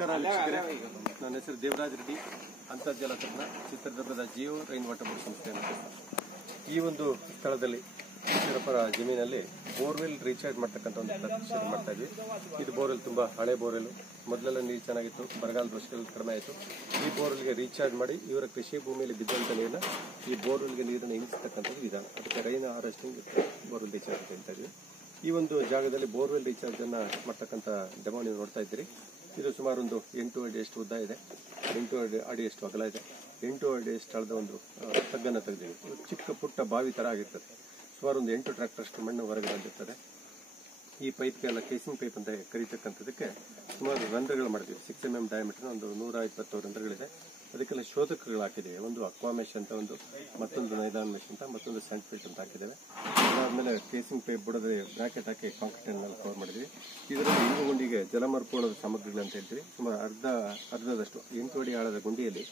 ನಮಸ್ಕಾರ ವೀಕ್ಷಕರೇ, ನನ್ನ ಹೆಸರು ದೇವರಾಜ್ ರೆಡ್ಡಿ, ಅಂತರ್ಜಲ ತಜ್ಞ, ಚಿತ್ರದುರ್ಗದ ಜಿಯೋ ರೈನ್ ವಾಟರ್ ಬೋರ್ಡ್ ಸಂಸ್ಥೆಯನ್ನು. ಈ ಒಂದು ಸ್ಥಳದಲ್ಲಿ ಈಶ್ವರಪರ ಜಮೀನಲ್ಲಿ ಬೋರ್ವೆಲ್ ರೀಚಾರ್ಜ್ ಮಾಡ್ತಕ್ಕಂಥ ಒಂದು ಪ್ರತಿಷ್ಠೆ ಮಾಡ್ತಾ ಇದ್ವಿ. ಇದು ಬೋರ್ವೆಲ್ ತುಂಬಾ ಹಳೆ ಬೋರ್ವೆಲ್, ಮೊದಲೆಲ್ಲ ನೀರು ಚೆನ್ನಾಗಿತ್ತು, ಬರಗಾಲದ ವರ್ಷಗಳಲ್ಲಿ ಕಡಿಮೆ ಆಯಿತು. ಈ ಬೋರ್ವೆಲ್ಗೆ ರೀಚಾರ್ಜ್ ಮಾಡಿ ಇವರ ಕೃಷಿ ಭೂಮಿಯಲ್ಲಿ ಬಿದ್ದಂತ ನೀರನ್ನ ಈ ಬೋರ್ವೆಲ್ಗೆ ನೀರನ್ನು ಇಂಗಿಸ್ತಕ್ಕಂಥದ್ದು ವಿಧಾನ. ಅದಕ್ಕೆ ರೈನ್ ಹಾರ್ವೆಸ್ಟಿಂಗ್ ಬೋರ್ವೆಲ್ ರೀಚಾರ್ಜ್ ಅಂತ ಹೇಳ್ತಾ ಇದ್ವಿ. ಈ ಒಂದು ಜಾಗದಲ್ಲಿ ಬೋರ್ವೆಲ್ ರೀಚಾರ್ಜ್ ಅನ್ನ ಮಾಡ್ತಕ್ಕಂಥ ಡೆಮೋ ನೀವು ನೋಡ್ತಾ ಇದ್ದೀರಿ. ಇದು ಸುಮಾರು ಒಂದು 8 ಅಡಿಯಷ್ಟು ಉದ್ದ ಇದೆ, 8 ಅಡಿಯಷ್ಟು ಅಗಲ ಇದೆ, 8 ಅಡಿಯಷ್ಟು ಅಳದ ಒಂದು ತಗ್ಗನ್ನು ತೆಗೆದಿವಿ. ಚಿಕ್ಕ ಪುಟ್ಟ ಬಾವಿ ತರ ಆಗಿರ್ತದೆ. ಸುಮಾರು ಒಂದು 8 ಟ್ರ್ಯಾಕ್ಟರ್ ಅಷ್ಟು ಮಣ್ಣು ಹೊರಗೆ ಬಂದಿರ್ತದೆ. ಈ ಪೈಪ್ಗೆಲ್ಲ ಕೇಸಿಂಗ್ ಪೈಪ್ ಅಂತ ಕರೀತಕ್ಕಂಥದಕ್ಕೆ ಸುಮಾರು ರಂಧ್ರಗಳು ಮಾಡಿದ್ವಿ. 6 mm ಡಯಾಮೀಟರ್ ಒಂದು 120 ರಂಧ್ರಗಳಿದೆ. ಅದಕ್ಕೆಲ್ಲ ಶೋಧಕಗಳು ಹಾಕಿದ್ದೇವೆ. ಒಂದು ಅಕ್ವಾಮೆಶ್ ಅಂತ, ಒಂದು ಮತ್ತೊಂದು ನೈಲಾನ್ ಮೆಶ್ ಅಂತ, ಮತ್ತೊಂದು ಸ್ಯಾಂಡ್ ಫಿಲ್ಟ್ ಅಂತ ಹಾಕಿದ್ದೇವೆ. ಅದಾದ್ಮೇಲೆ ಕೇಸಿಂಗ್ ಪೈಪ್ ಬುಡದಲ್ಲಿ ಬ್ರಾಕೆಟ್ ಹಾಕಿ ಕಾಂಕ್ರೀಟ್ ಅನ್ನು ಕವರ್ ಮಾಡಿದ್ವಿ. ಇದರಲ್ಲಿ ಇಂಗು ಗುಂಡಿಗೆ ಜಲ ಮರುಪೂರಣದ ಸಾಮಗ್ರಿಗಳು ಅಂತ ಹೇಳ್ತೀವಿ. ಸುಮಾರು ಅರ್ಧದಷ್ಟು 8 ಅಡಿ ಆಳದ ಗುಂಡಿಯಲ್ಲಿ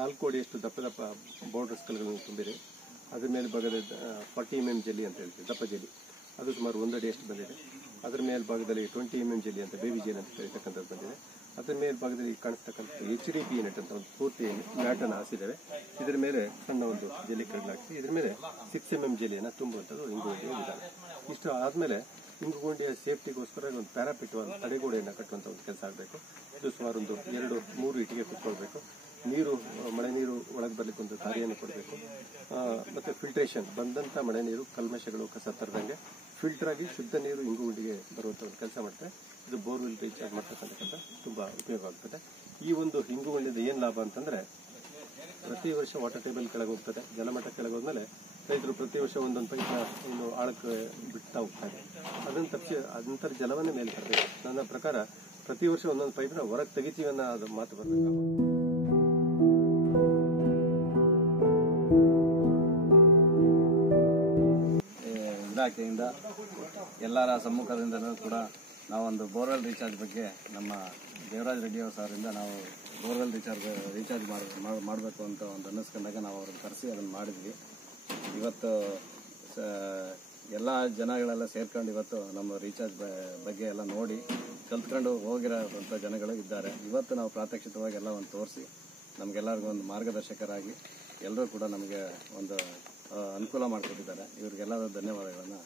4 ಅಡಿಯಷ್ಟು ದಪ್ಪ ಬೌರ್ಡರ್ ಸ್ಕಲ್ಗಳನ್ನು ತುಂಬಿದೆ. ಅದ್ರ ಮೇಲೆ ಭಾಗದ 40 mm ಜೆಲ್ಲಿ ಅಂತ ಹೇಳ್ತೀವಿ, ದಪ್ಪ ಜೆಲ್ಲಿ, ಅದು ಸುಮಾರು 1 ಅಡಿಯಷ್ಟು ಬಂದಿದೆ. ಅದರ ಮೇಲ್ಭಾಗದಲ್ಲಿ 20 mm ಜೆಲ್ಲಿ ಅಂತ, ಬೇಬಿ ಜೆಲ್ ಅಂತ ಕರೀತಕ್ಕಂಥದ್ದು ಬಂದಿದೆ. ಅದರ ಮೇಲ್ಭಾಗದಲ್ಲಿ ಕಾಣಿಸ್ತಕ್ಕಂಥ HDP ಯೂನಿಟ್ ಅಂತ ಒಂದು ಪೂರ್ತಿ ಮ್ಯಾಟ್ ಅನ್ನು ಹಾಸಿದ್ದೇವೆ. ಇದರ ಮೇಲೆ ಸಣ್ಣ ಒಂದು ಜೆಲ್ಲಿ ಕಡ್ಲು ಹಾಕಿ ಇದ್ರ ಮೇಲೆ 6 mm ಜೆಲ್ಲಿಯನ್ನು ತುಂಬುವಂಥದ್ದು ಇಂಗುಗುಂಡಿಯ ವಿಧಾನ. ಇಷ್ಟು ಆದ್ಮೇಲೆ ಇಂಗುಗುಂಡಿಯ ಸೇಫ್ಟಿಗೋಸ್ಕರ ಒಂದು ಪ್ಯಾರಾಪಿಟ್ ತಡೆಗೋಡೆಯನ್ನು ಕಟ್ಟುವಂಥ ಒಂದು ಕೆಲಸ ಆಗಬೇಕು. ಇದು ಸುಮಾರು ಒಂದು 2-3 ಇಟ್ಟಿಗೆ ಕುತ್ಕೊಳ್ಬೇಕು. ನೀರು, ಮಳೆ ನೀರು ಒಳಗೆ ಬರ್ಲಿಕ್ಕೆ ಒಂದು ದಾರಿಯನ್ನು ಕೊಡಬೇಕು. ಮತ್ತೆ ಫಿಲ್ಟ್ರೇಷನ್, ಬಂದಂತ ಮಳೆ ನೀರು ಕಲ್ಮಶಗಳು ಕಸ ತರದಂಗೆ ಫಿಲ್ಟರ್ ಆಗಿ ಶುದ್ಧ ನೀರು ಇಂಗುಗುಂಡಿಗೆ ಬರುವಂತ ಒಂದು ಕೆಲಸ ಮಾಡ್ತಾರೆ. ಇದು ಬೋರ್ವೆಲ್ ರೀಚಾರ್ಜ್ ಮಾಡ್ತಕ್ಕಂಥ ತುಂಬಾ ಉಪಯೋಗ ಆಗ್ತದೆ. ಈ ಒಂದು ಇಂಗುಗುಂಡಿಯಿಂದ ಏನ್ ಲಾಭ ಅಂತಂದ್ರೆ, ಪ್ರತಿ ವರ್ಷ ವಾಟರ್ ಟೇಬಲ್ ಕೆಳಗೆ ಹೋಗ್ತದೆ. ಜಲಮಟ್ಟ ಕೆಳಗೆ ಹೋದ್ಮೇಲೆ ರೈತರು ಪ್ರತಿ ವರ್ಷ ಒಂದೊಂದು ಪೈಪ್ನ ಒಂದು ಆಳಕ್ಕೆ ಬಿಡ್ತಾ ಹೋಗ್ತಾರೆ. ಅದನ್ನ ತಪ್ಪಿಸಿ ಅಂತರ್ಜಲವನ್ನೇ ಮೇಲೆ ತರಬೇಕು. ನನ್ನ ಪ್ರಕಾರ ಪ್ರತಿ ವರ್ಷ ಒಂದೊಂದು ಪೈಪ್ನ ಹೊರಗೆ ತೆಗಿತೀವಿ ಅನ್ನೋ ಅದು ಮಾತು ಬರಬೇಕು. ಇಲಾಖೆಯಿಂದ ಎಲ್ಲರ ಸಮ್ಮುಖದಿಂದಲೂ ಕೂಡ ನಾವೊಂದು ಬೋರ್ವೆಲ್ ರೀಚಾರ್ಜ್ ಬಗ್ಗೆ ನಮ್ಮ ದೇವರಾಜ್ ರೆಡ್ಡಿ ಅವರ ಸರಿಂದ ನಾವು ಬೋರ್ವೆಲ್ ರೀಚಾರ್ಜ್ ಮಾಡಬೇಕು ಅಂತ ಒಂದು ಅನ್ನಿಸ್ಕೊಂಡಾಗ ನಾವು ಅವ್ರನ್ನ ಕರೆಸಿ ಅದನ್ನು ಮಾಡಿದ್ವಿ. ಇವತ್ತು ಎಲ್ಲ ಜನಗಳೆಲ್ಲ ಸೇರ್ಕೊಂಡು ಇವತ್ತು ನಮ್ಮ ರೀಚಾರ್ಜ್ ಬಗ್ಗೆ ಎಲ್ಲ ನೋಡಿ ಕಲ್ತ್ಕೊಂಡು ಹೋಗಿರೋಂಥ ಜನಗಳು ಇದ್ದಾರೆ. ಇವತ್ತು ನಾವು ಪ್ರಾತ್ಯಕ್ಷಿಕವಾಗಿ ಎಲ್ಲ ಒಂದು ತೋರಿಸಿ ನಮಗೆಲ್ಲರಿಗೂ ಒಂದು ಮಾರ್ಗದರ್ಶಕರಾಗಿ ಎಲ್ಲರೂ ಕೂಡ ನಮಗೆ ಒಂದು ಅನುಕೂಲ ಮಾಡಿಕೊಟ್ಟಿದ್ದಾರೆ. ಇವರಿಗೆಲ್ಲರೂ ಧನ್ಯವಾದಗಳನ್ನು.